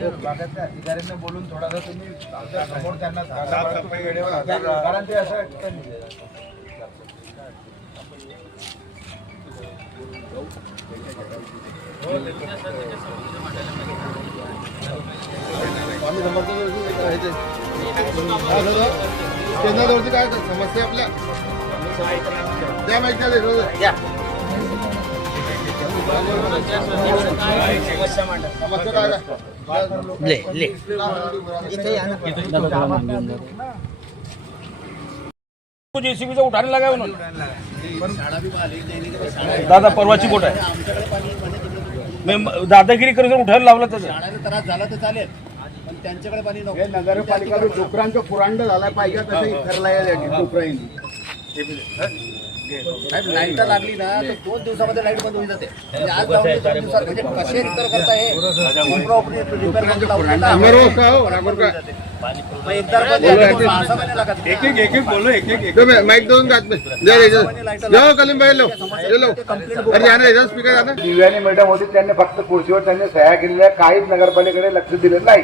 भागातल्या अधिकाऱ्यांना बोलून थोडासा तुम्ही केंद्रावरती काय समस्या आपल्या? त्या माहिती समस्या काय काय जेसीबीचा उठाने लगा म्हणून. दादा परवाची गोट आहे. मी दादागिरी करून उठायला लावला त्याचं त्रास झाला तर चालेल. पण त्यांच्याकडे पाणी नको हे नगरपालिका डुकरांचं पुरांड झालाय पाहिजे तसं ठरला डुकरांनी साहेब लाइट लागली ना तर दोन दिवसामध्ये लाइट बंद होऊन जाते. म्हणजे आज जाऊन ते दोन दिवसात म्हणजे कसे रिपेअर करता हे? Improperly repair करून लावून देता. नंबर हो का हो नंबर का मग एकदा मध्ये आले तर सहा सहा महिने लागतात. एक एक एक एक बोलो एक एक एक दो मैं माइक दोन गात में ले ले जाओ कलीम भाई लो. ले. लो अरे जाना इधर स्पीकर जाना दिव्यानी मॅडम होती त्यांनी फक्त खुर्चीवर त्यांनी सह्या केलेल्या काहीच नगरपालिकेकडे लक्ष दिलेलं नाही.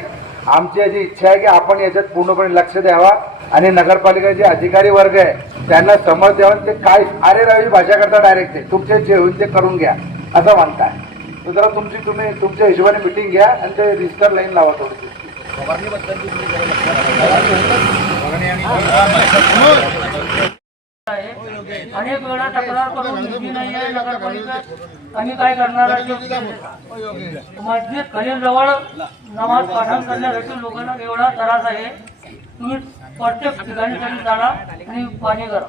आमची अशी इच्छा आहे की आपण याच्यात पूर्णपणे लक्ष द्यावा. आणि नगरपालिकेचे अधिकारी वर्ग आहे त्यांना समज द्यावा आणि ते काय अरे रावी भाषा करता डायरेक्ट ते. तुमचे जे होईल ते करून घ्या. असं म्हणताय. तर जरा तुमची तुम्ही तुमच्या हिशोबाने मिटिंग घ्या आणि ते रजिस्टर लाईन लावा थोडी फवारणीबद्दल तुम्ही जरा लक्ष अनेक वेळा तक्रार करून दिली नाही आहे नगरपालिकेत आम्ही काय करणार मस्जिद खलीलजवळ नमाज पाठन करण्यासाठी लोकांना एवढा त्रास आहे. तुम्ही प्रत्येक ठिकाणी तरी जाणा आणि पाणी करा.